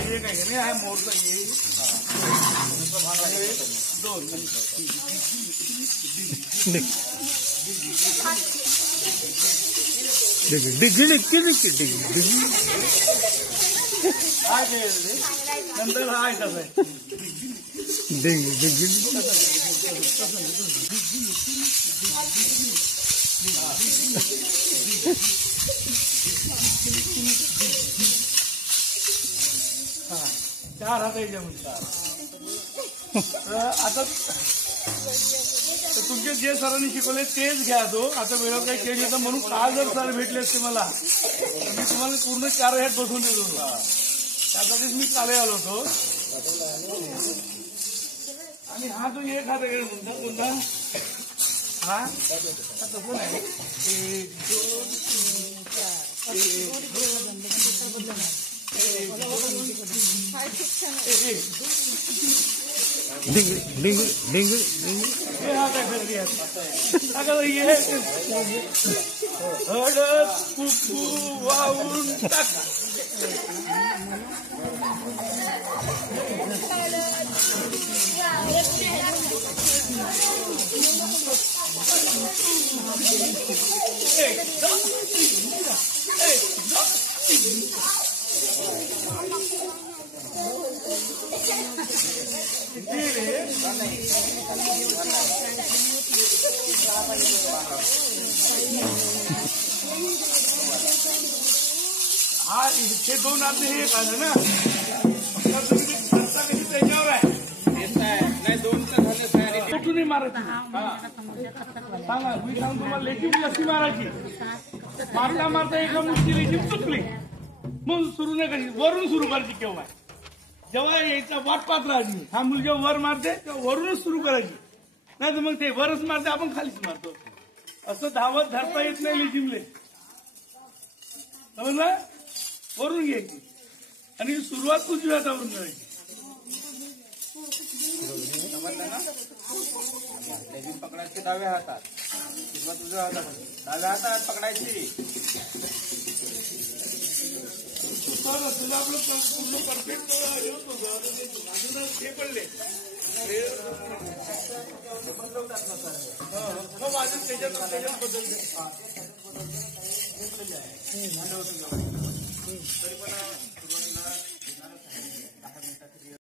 ये काय नाही आहे मोरचा ये दोन नंतर हा कसं आहे चार हात आता तुमचे जे सरांनी शिकवले तेच घ्या तो आता वेळेवर काही चेंज होतं म्हणून काल जर सर भेटले असते मला तर मी तुम्हाला पूर्ण 4 ह्यात बसून देत होतो त्यासाठीच मी काल आलो होतो आणि हा जो एक हात म्हणता कोणता हा तसं नाही 1 2 3 हळद कुकू वाहून टाक हा हे दोन आपले हे एक आलं ना तुम्ही करता कशी त्याच्यावर आहे नाही दोन तर झाले कुठूनही मारायची सांगा मी सांगतो तुम्हाला लेखी कशी मारायची मारता मारता एका मुठी लेखी चुकली मग सुरू नाही करायची वरून सुरू करायची केव्हा जेव्हा यायचा वाट पाहत राहायची हा मुल जेव्हा वर मारते तेव्हा वरूनच सुरू करायची नाही तर मग ते वरच मारते आपण खालीच मारतो असं धावत धरता येत नाही लेझिमले समजलं वरून घ्यायची आणि सुरुवात उजव्या हातावरून करायची लेझिम पकडायची डाव्या हातात सुरुवात उजव्या हातात डाव्या हातात पकडायची तुला आपलं पूर्ण परफेक्ट हे पडले बदलवतात ना सर माझं त्याच्यात बदल तरी पण सुरुवातीला